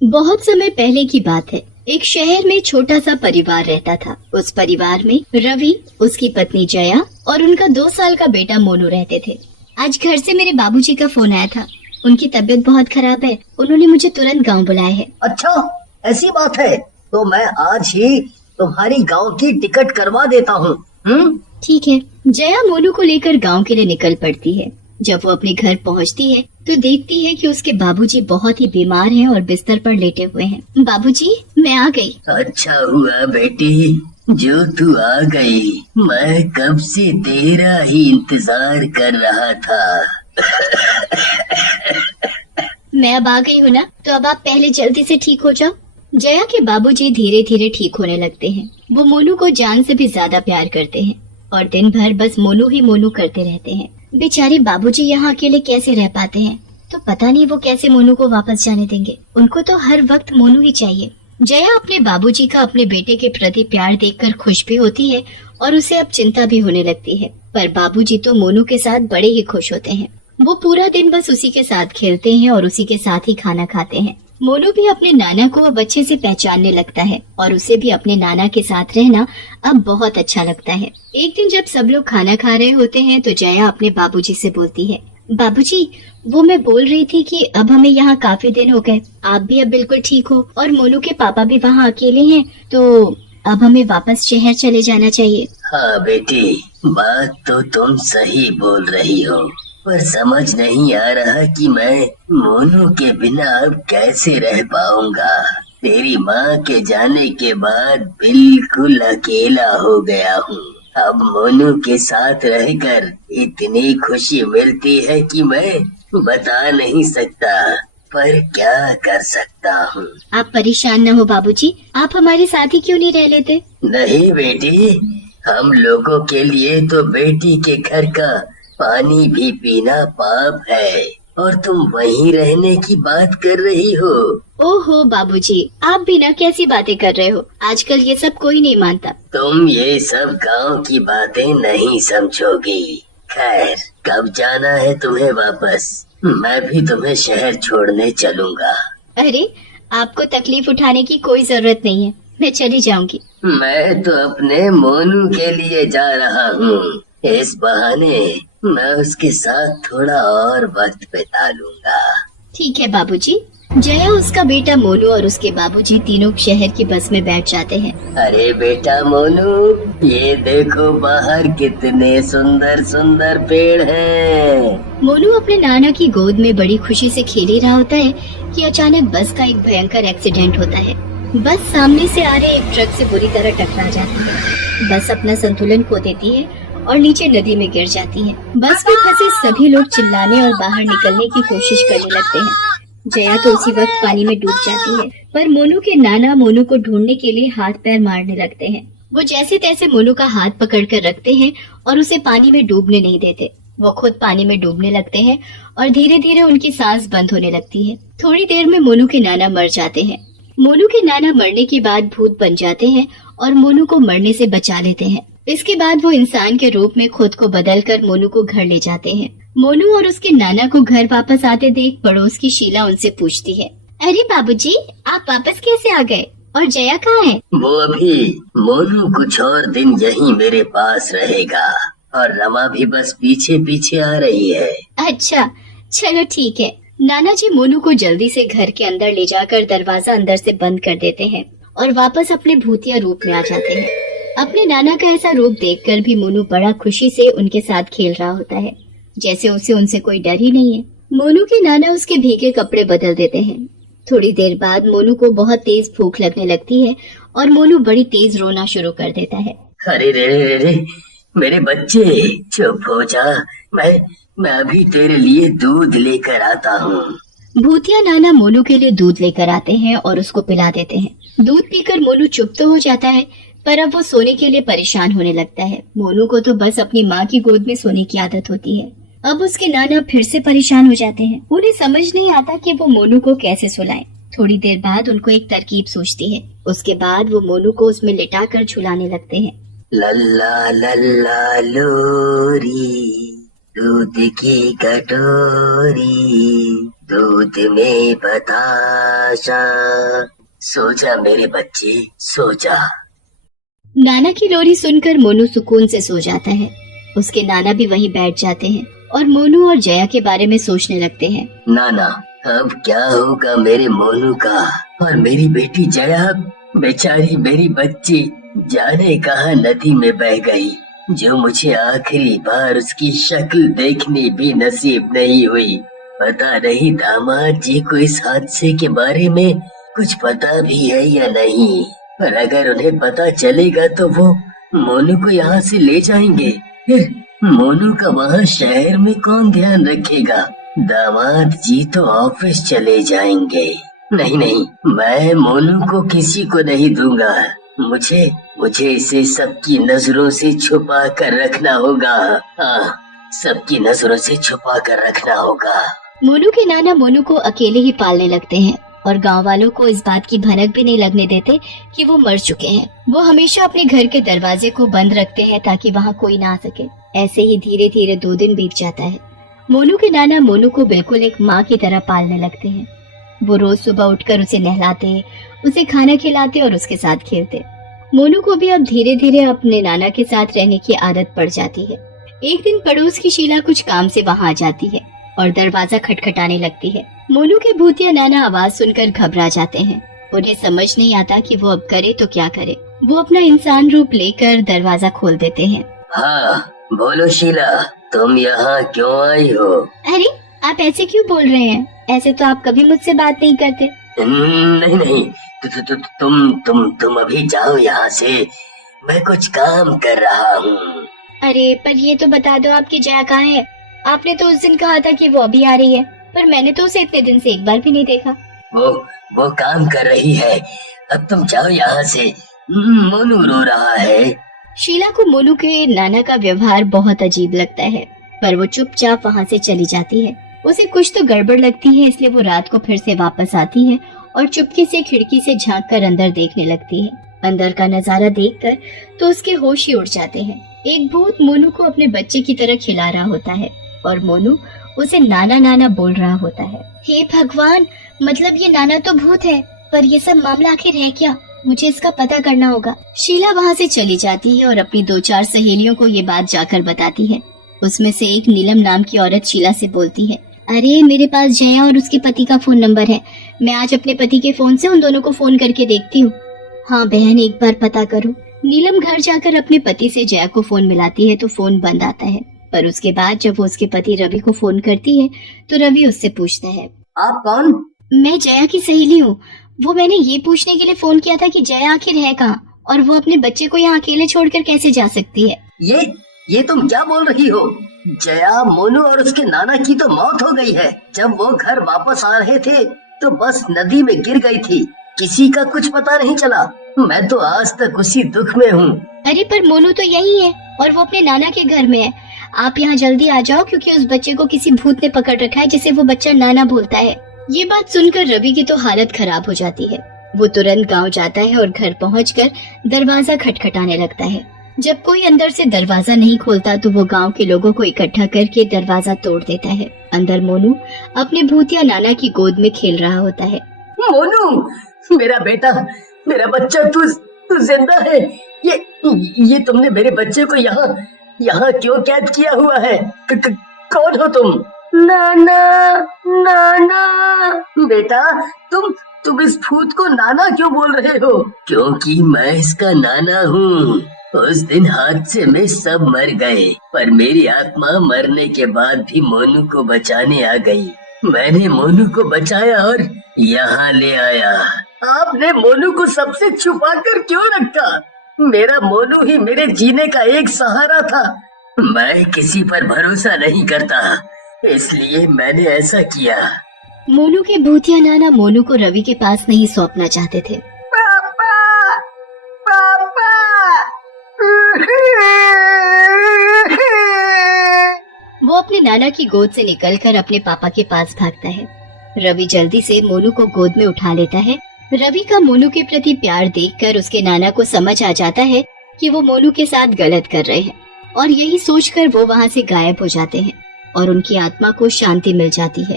बहुत समय पहले की बात है। एक शहर में छोटा सा परिवार रहता था। उस परिवार में रवि, उसकी पत्नी जया और उनका 2 साल का बेटा मोनू रहते थे। आज घर से मेरे बाबूजी का फोन आया था। उनकी तबीयत बहुत खराब है। उन्होंने मुझे तुरंत गांव बुलाया है। अच्छा, ऐसी बात है तो मैं आज ही तुम्हारी गांव की टिकट करवा देता हूँ। ठीक है। जया मोनू को लेकर गांव के लिए निकल पड़ती है। जब वो अपने घर पहुंचती है तो देखती है कि उसके बाबूजी बहुत ही बीमार हैं और बिस्तर पर लेटे हुए हैं। बाबूजी, मैं आ गई। अच्छा हुआ बेटी जो तू आ गई। मैं कब से तेरा ही इंतजार कर रहा था। मैं अब आ गई हूँ ना, तो अब आप पहले जल्दी से ठीक हो जाओ। जया के बाबूजी धीरे धीरे ठीक होने लगते हैं। वो मोनू को जान से भी ज्यादा प्यार करते हैं और दिन भर बस मोनू ही मोनू करते रहते हैं। बेचारे बाबूजी यहाँ अकेले कैसे रह पाते हैं, तो पता नहीं वो कैसे मोनू को वापस जाने देंगे। उनको तो हर वक्त मोनू ही चाहिए। जया अपने बाबूजी का अपने बेटे के प्रति प्यार देखकर खुश भी होती है और उसे अब चिंता भी होने लगती है। पर बाबूजी तो मोनू के साथ बड़े ही खुश होते हैं। वो पूरा दिन बस उसी के साथ खेलते हैं और उसी के साथ ही खाना खाते हैं। मोनू भी अपने नाना को अब अच्छे से पहचानने लगता है और उसे भी अपने नाना के साथ रहना अब बहुत अच्छा लगता है। एक दिन जब सब लोग खाना खा रहे होते हैं तो जया अपने बाबूजी से बोलती है, बाबूजी, वो मैं बोल रही थी कि अब हमें यहाँ काफी दिन हो गए। आप भी अब बिल्कुल ठीक हो और मोनू के पापा भी वहाँ अकेले हैं, तो अब हमें वापस शहर चले जाना चाहिए। हाँ बेटी, बात तो तुम सही बोल रही हो, पर समझ नहीं आ रहा कि मैं मोनू के बिना अब कैसे रह पाऊंगा। तेरी माँ के जाने के बाद बिल्कुल अकेला हो गया हूँ। अब मोनू के साथ रहकर इतनी खुशी मिलती है कि मैं बता नहीं सकता, पर क्या कर सकता हूँ। आप परेशान न हो बाबूजी, आप हमारे साथ ही क्यों नहीं रह लेते? नहीं बेटी, हम लोगों के लिए तो बेटी के घर का पानी भी पीना पाप है और तुम वहीं रहने की बात कर रही हो। ओहो बाबूजी, आप भी ना कैसी बातें कर रहे हो। आजकल ये सब कोई नहीं मानता। तुम ये सब गांव की बातें नहीं समझोगी। खैर, कब जाना है तुम्हें वापस? मैं भी तुम्हें शहर छोड़ने चलूंगा। अरे, आपको तकलीफ उठाने की कोई जरूरत नहीं है, मैं चली जाऊंगी। मैं तो अपने मोनू के लिए जा रहा हूँ। इस बहाने मैं उसके साथ थोड़ा और वक्त बिता लूंगा। ठीक है बाबूजी। जया, उसका बेटा मोनू और उसके बाबूजी तीनों शहर की बस में बैठ जाते हैं। अरे बेटा मोनू, ये देखो बाहर कितने सुंदर सुंदर पेड़ हैं। मोनू अपने नाना की गोद में बड़ी खुशी से खेल ही रहा होता है कि अचानक बस का एक भयंकर एक्सीडेंट होता है। बस सामने से आ रहे एक ट्रक से बुरी तरह टकरा जाती है। बस अपना संतुलन खो देती है और नीचे नदी में गिर जाती है। बस में फंसे सभी लोग चिल्लाने और बाहर निकलने की कोशिश करने लगते हैं। जया तो उसी वक्त पानी में डूब जाती है, पर मोनू के नाना मोनू को ढूंढने के लिए हाथ पैर मारने लगते हैं। वो जैसे तैसे मोनू का हाथ पकड़कर रखते हैं और उसे पानी में डूबने नहीं देते। वो खुद पानी में डूबने लगते हैं और धीरे धीरे उनकी सांस बंद होने लगती है। थोड़ी देर में मोनू के नाना मर जाते हैं। मोनू के नाना मरने के बाद भूत बन जाते हैं और मोनू को मरने से बचा लेते हैं। इसके बाद वो इंसान के रूप में खुद को बदलकर मोनू को घर ले जाते हैं। मोनू और उसके नाना को घर वापस आते देख पड़ोस की शीला उनसे पूछती है, अरे बाबूजी, आप वापस कैसे आ गए और जया कहाँ है? वो अभी मोनू कुछ और दिन यहीं मेरे पास रहेगा और रमा भी बस पीछे पीछे आ रही है। अच्छा, चलो ठीक है। नाना जी मोनू को जल्दी से घर के अंदर ले जाकर दरवाजा अंदर से बंद कर देते हैं और वापस अपने भूतिया रूप में आ जाते हैं। अपने नाना का ऐसा रूप देखकर भी मोनू बड़ा खुशी से उनके साथ खेल रहा होता है, जैसे उसे उनसे कोई डर ही नहीं है। मोनू के नाना उसके भीगे कपड़े बदल देते हैं। थोड़ी देर बाद मोनू को बहुत तेज भूख लगने लगती है और मोनू बड़ी तेज रोना शुरू कर देता है। अरे रे रे रे, मेरे बच्चे, चुप हो जा। मैं अभी तेरे लिए दूध लेकर आता हूँ। भूतिया नाना मोनू के लिए दूध लेकर आते हैं और उसको पिला देते हैं। दूध पीकर मोनू चुप तो हो जाता है, पर अब वो सोने के लिए परेशान होने लगता है। मोनू को तो बस अपनी माँ की गोद में सोने की आदत होती है। अब उसके नाना फिर से परेशान हो जाते हैं। उन्हें समझ नहीं आता कि वो मोनू को कैसे सुलाएं। थोड़ी देर बाद उनको एक तरकीब सूझती है। उसके बाद वो मोनू को उसमें लिटाकर झुलाने लगते हैं। लल्ला लल्ला लोरी, दूध की कटोरी, दूध में बताशा। सो जा मेरे बच्चे, सो जा। नाना की लोरी सुनकर मोनू सुकून से सो जाता है। उसके नाना भी वहीं बैठ जाते हैं और मोनू और जया के बारे में सोचने लगते हैं। नाना, अब क्या होगा मेरे मोनू का और मेरी बेटी जया? बेचारी मेरी बच्ची जाने कहाँ नदी में बह गई, जो मुझे आखिरी बार उसकी शक्ल देखने भी नसीब नहीं हुई। पता नहीं दामाद जी को इस हादसे के बारे में कुछ पता भी है या नहीं, पर अगर उन्हें पता चलेगा तो वो मोनू को यहाँ से ले जाएंगे। फिर मोनू का वहाँ शहर में कौन ध्यान रखेगा? दामाद जी तो ऑफिस चले जाएंगे। नहीं नहीं, मैं मोनू को किसी को नहीं दूंगा। मुझे इसे सबकी नजरों से छुपा कर रखना होगा। हाँ, सबकी नजरों से छुपा कर रखना होगा। मोनू के नाना मोनू को अकेले ही पालने लगते हैं और गांव वालों को इस बात की भनक भी नहीं लगने देते कि वो मर चुके हैं। वो हमेशा अपने घर के दरवाजे को बंद रखते हैं ताकि वहाँ कोई ना आ सके। ऐसे ही धीरे धीरे 2 दिन बीत जाता है। मोनू के नाना मोनू को बिल्कुल एक माँ की तरह पालने लगते हैं। वो रोज सुबह उठकर उसे नहलाते, उसे खाना खिलाते और उसके साथ खेलते। मोनू को भी अब धीरे धीरे अपने नाना के साथ रहने की आदत पड़ जाती है। एक दिन पड़ोस की शीला कुछ काम से वहाँ आ जाती है और दरवाजा खटखटाने लगती है। मोनू के भूतिया नाना आवाज सुनकर घबरा जाते हैं। उन्हें समझ नहीं आता कि वो अब करे तो क्या करे। वो अपना इंसान रूप लेकर दरवाजा खोल देते हैं। हाँ, बोलो शीला, तुम यहाँ क्यों आई हो? अरे, आप ऐसे क्यों बोल रहे हैं? ऐसे तो आप कभी मुझसे बात नहीं करते। नहीं नहीं, तुम अभी जाओ यहाँ से, मैं कुछ काम कर रहा हूँ। अरे, पर ये तो बता दो आपकी जया कहाँ है? आपने तो उस दिन कहा था कि वो अभी आ रही है, पर मैंने तो उसे इतने दिन से एक बार भी नहीं देखा। वो काम कर रही है। अब तुम जाओ यहाँ से, मोनू रो रहा है। शीला को मोनू के नाना का व्यवहार बहुत अजीब लगता है, पर वो चुपचाप वहाँ से चली जाती है। उसे कुछ तो गड़बड़ लगती है, इसलिए वो रात को फिर से वापस आती है और चुपके से खिड़की से झांककर अंदर देखने लगती है। अंदर का नजारा देखकर तो उसके होश ही उड़ जाते हैं। एक भूत मोनू को अपने बच्चे की तरह खिला रहा होता है और मोनू उसे नाना नाना बोल रहा होता है। हे भगवान, मतलब ये नाना तो भूत है, पर ये सब मामला आखिर है क्या? मुझे इसका पता करना होगा। शीला वहाँ से चली जाती है और अपनी 2-4 सहेलियों को ये बात जाकर बताती है। उसमें से एक नीलम नाम की औरत शीला से बोलती है, अरे मेरे पास जया और उसके पति का फोन नंबर है। मैं आज अपने पति के फोन से उन दोनों को फोन करके देखती हूँ। हाँ बहन, एक बार पता करो। नीलम घर जाकर अपने पति से जया को फोन मिलाती है तो फोन बंद आता है, पर उसके बाद जब वो उसके पति रवि को फोन करती है तो रवि उससे पूछता है, आप कौन? मैं जया की सहेली हूँ। वो मैंने ये पूछने के लिए फोन किया था कि जया आखिर है कहाँ और वो अपने बच्चे को यहाँ अकेले छोड़कर कैसे जा सकती है। ये तुम क्या बोल रही हो? जया, मोनू और उसके नाना की तो मौत हो गई है। जब वो घर वापस आ रहे थे तो बस नदी में गिर गई थी। किसी का कुछ पता नहीं चला। मैं तो आज तक उसी दुख में हूँ। अरे पर मोनू तो यही है और वो अपने नाना के घर में है। आप यहाँ जल्दी आ जाओ क्योंकि उस बच्चे को किसी भूत ने पकड़ रखा है जिसे वो बच्चा नाना बोलता है। ये बात सुनकर रवि की तो हालत खराब हो जाती है। वो तुरंत गांव जाता है और घर पहुंचकर दरवाजा खटखटाने लगता है। जब कोई अंदर से दरवाजा नहीं खोलता तो वो गांव के लोगों को इकट्ठा करके दरवाजा तोड़ देता है। अंदर मोनू अपने भूतिया नाना की गोद में खेल रहा होता है। मोनू, मेरा बेटा, मेरा बच्चा, तू जिंदा है। ये तुमने मेरे बच्चे को यहाँ क्यों कैद किया हुआ है? कौन हो तुम? नाना बेटा, तुम इस भूत को नाना क्यों बोल रहे हो? क्योंकि मैं इसका नाना हूँ। उस दिन हादसे में सब मर गए, पर मेरी आत्मा मरने के बाद भी मोनू को बचाने आ गई। मैंने मोनू को बचाया और यहाँ ले आया। आपने मोनू को सबसे छुपा कर क्यों रखा? मेरा मोनू ही मेरे जीने का एक सहारा था। मैं किसी पर भरोसा नहीं करता, इसलिए मैंने ऐसा किया। मोनू के भूतिया नाना मोनू को रवि के पास नहीं सौंपना चाहते थे। पापा, पापा। वो अपने नाना की गोद से निकलकर अपने पापा के पास भागता है। रवि जल्दी से मोनू को गोद में उठा लेता है। रवि का मोनू के प्रति प्यार देखकर उसके नाना को समझ आ जाता है कि वो मोनू के साथ गलत कर रहे हैं और यही सोचकर वो वहाँ से गायब हो जाते हैं और उनकी आत्मा को शांति मिल जाती है।